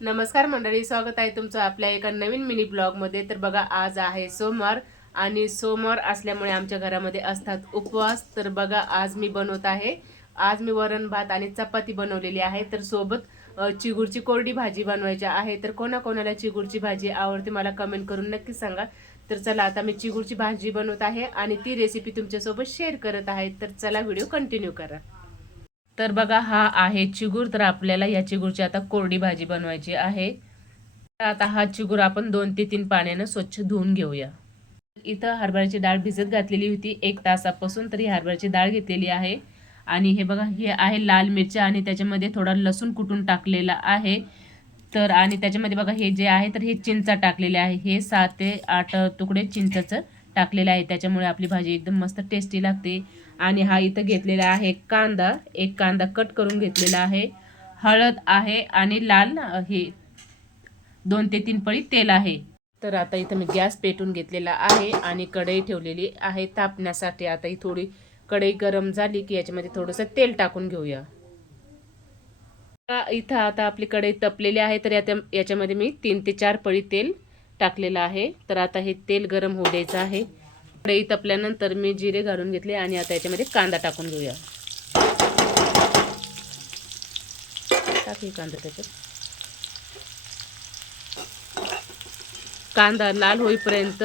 नमस्कार मंडळी, स्वागत आहे तुमचं आपल्या एका नवीन मिनी ब्लॉगमध्ये। तर बघा, आज आहे सोमवार आणि सोमवार असल्यामुळे आमच्या घरामध्ये असतात उपवास। तर बघा, आज मी बनवत आहे, आज मी वरण भात आणि चपाती बनवलेली आहे। तर सोबत चिगूरची कोरडी भाजी बनवायची आहे। तर कोणाकोणाला चिगूरची भाजी आवडते मला कमेंट करून नक्की सांगा। तर चला, आता मी चिगूरची भाजी बनवत आहे आणि ती रेसिपी तुमच्यासोबत शेअर करत आहे। तर चला, व्हिडिओ कंटिन्यू करा। तर बघा, हा आहे चिगूर। तर आपल्याला या चिगूरची आता कोरडी भाजी बनवायची आहे। तर आता हा चिगूर आपण 2 ते 3 पाण्यानं स्वच्छ धुवून घेऊया। इथं हरभऱ्याची डाळ भिजत घातलेली होती 1 तासापासून। तर ही हरभऱ्याची डाळ घेतलेली आहे आणि हे बघा, हे आहे लाल मिरच्या आणि त्याच्यामध्ये थोडा लसूण कुटून टाकलेला आहे। तर आणि त्याच्यामध्ये बघा, हे जे आहे तर हे चिंचा टाकलेले आहे। हे 7 ते 8 तुकडे चिंचाचं टाकलेले आहे, त्याच्यामुळे आपली भाजी एकदम मस्त टेस्टी लागते। आणि हा इथं घेतलेला आहे कांदा, एक कांदा कट करून घेतलेला आहे। हळद आहे आणि लाल हे 2 ते 3 पळी तेल आहे। तर आता इथं मी गॅस पेटून घेतलेला आहे आणि कढई ठेवलेली आहे तापण्यासाठी। आता ही थोडी कढई गरम झाली की याच्यामध्ये थोडंसं तेल टाकून घेऊया। इथं आता आपली कढई तपलेली आहे, तर याच्यामध्ये मी 3 ते 4 पळी तेल टाकलेलं आहे। तर आता हे तेल गरम होऊ द्यायचं आहे। कढई तपल्यानंतर मी जिरे घालून घेतले आणि आता याच्यामध्ये कांदा टाकून घेऊया। टाकली कांदा त्याच्यात। कांदा लाल होईपर्यंत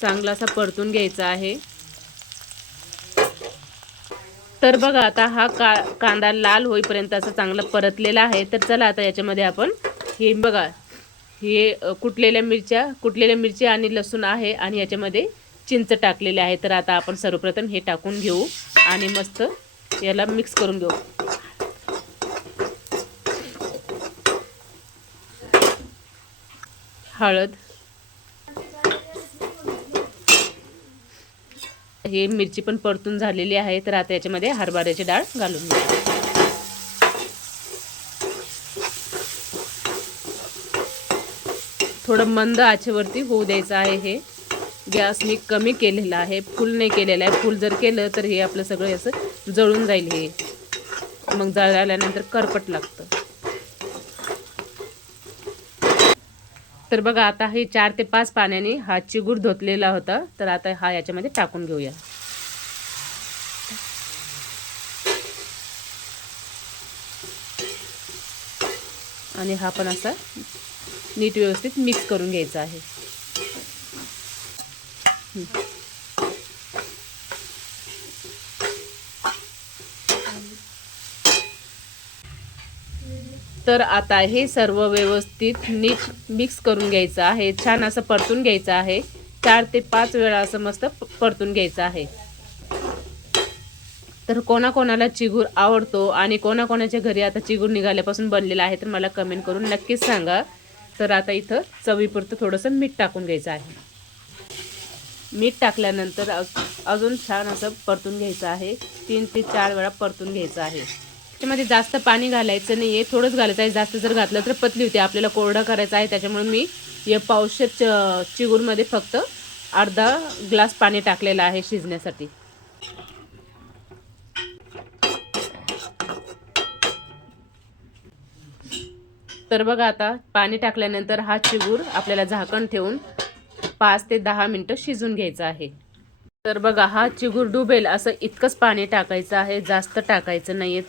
चांगला असा परतून घ्यायचा आहे। तर बघा, आता हा कांदा लाल होईपर्यंत असं चांगला परतलेला आहे। तर चला, आता याच्यामध्ये आपण हे बघा, हे कुटलेल्या मिरची आणि लसूण आहे आणि याच्यामध्ये चिंच टाकलेले आहे। तर आता आपण सर्वप्रथम हे टाकून घेऊ आणि मस्त याला मिक्स करून घेऊ। हळद, हे मिरची पण परतून झालेली आहे। तर आता याच्यामध्ये हरभऱ्याची डाळ घालून घेऊ। थोडं मंद आचेवरती होऊ द्यायचं आहे। हे गॅस मी कमी केलेला आहे, फुल नाही केलेला आहे। फुल जर केलं तर हे आपलं सगळं असं जळून जाईल, हे मग जळाल्यानंतर करपट लागतं। तर बघा, आता हे 4 ते 5 पाण्याने हा चिगूर धुतलेला होता। तर आता हा याच्यामध्ये टाकून घेऊया आणि हा पण असा नीट व्यवस्थित मिक्स करून घ्यायचा आहे। तर आता हे सर्व व्यवस्थित नीट मिक्स करून घ्यायचं आहे। छान असं परतून घ्यायचं आहे। 4 ते 5 वेळा असं मस्त परतून घ्यायचं आहे। तर कोणाकोणाला चिगूर आवडतो आणि कोणाकोणाच्या घरी आता चिगूर निघाल्यापासून बनलेला आहे, तर मला कमेंट करून नक्कीच सांगा। तर आता इथं चवीपुरतं थोडंसं मीठ टाकून घ्यायचं आहे। मीठ टाकल्यानंतर अजून छान असं परतून घ्यायचं आहे। 3 ते 4 वेळा परतून घ्यायचं आहे। त्याच्यामध्ये जास्त पाणी घालायचं नाही आहे, थोडंच घालायचं आहे। जास्त जर घातलं तर पतली होते, आपल्याला कोरडा करायचा आहे। त्याच्यामुळे मी या पावशेर चिगूरमध्ये फक्त अर्धा ग्लास पाणी टाकलेलं आहे शिजण्यासाठी। तर बघा, आता पाणी टाकल्यानंतर हा चिगूर आपल्याला झाकण ठेवून 5 ते 10 मिनिटं शिजून घ्यायचा आहे। तर बघा, हा चिगूर डुबेल असं इतकंच पाणी टाकायचं आहे, जास्त टाकायचं नाहीये।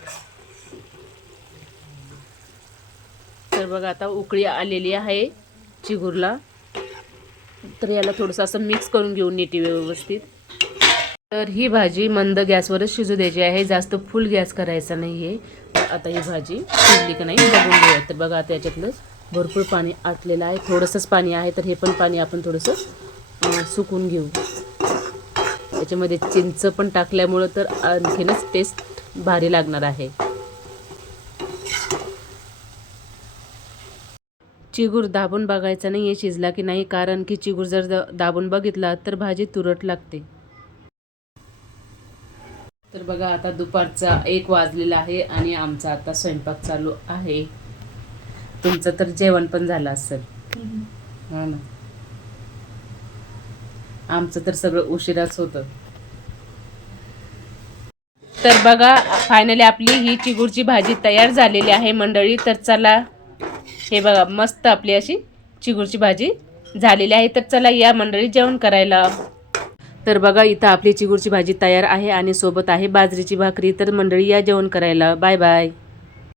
तर बघा, आता उकळी आलेली आहे चिगूरला। तर याला थोडंसं असं मिक्स करून घेऊ नीट व्यवस्थित। तर ही भाजी मंद गॅसवरच शिजू द्यायची आहे, जास्त फुल गॅस करायचा नाहीये। आता ही भाजी शिजली की नाही बघून घेऊया। तर बघा, आता याच्यातलं भरपूर पाणी आटलेलं आहे, थोडंसंच पाणी आहे। तर हे पण पाणी आपण थोडंसं सुकून घेऊ। याच्यामध्ये चिंच पण टाकल्यामुळं तर आणखीनच टेस्ट भारी लागणार आहे। चिगूर दाबून बघायचा नाही आहे शिजला की नाही, कारण की चिगूर जर दाबून बघितला तर भाजी तुरट लागते। तर बघा, आता दुपारचा 1 वाजलेला आहे आणि आमचा आता स्वयंपाक चालू आहे। तुमचं तर जेवण पण झालं असेल, हो ना? आमचं तर सगळं उशिराच होतं। तर बघा, फायनली आपली ही चिगूरची भाजी तयार झालेली आहे मंडळी। तर चला, हे बघा मस्त आपली अशी चिगूरची भाजी झालेली आहे. तर चला या मंडळी जेवण करायला. तर बघा इथं आपली चिगूरची भाजी तयार आहे आणि सोबत आहे बाजरीची भाकरी. तर मंडळी या जेवण करायला. Bye bye.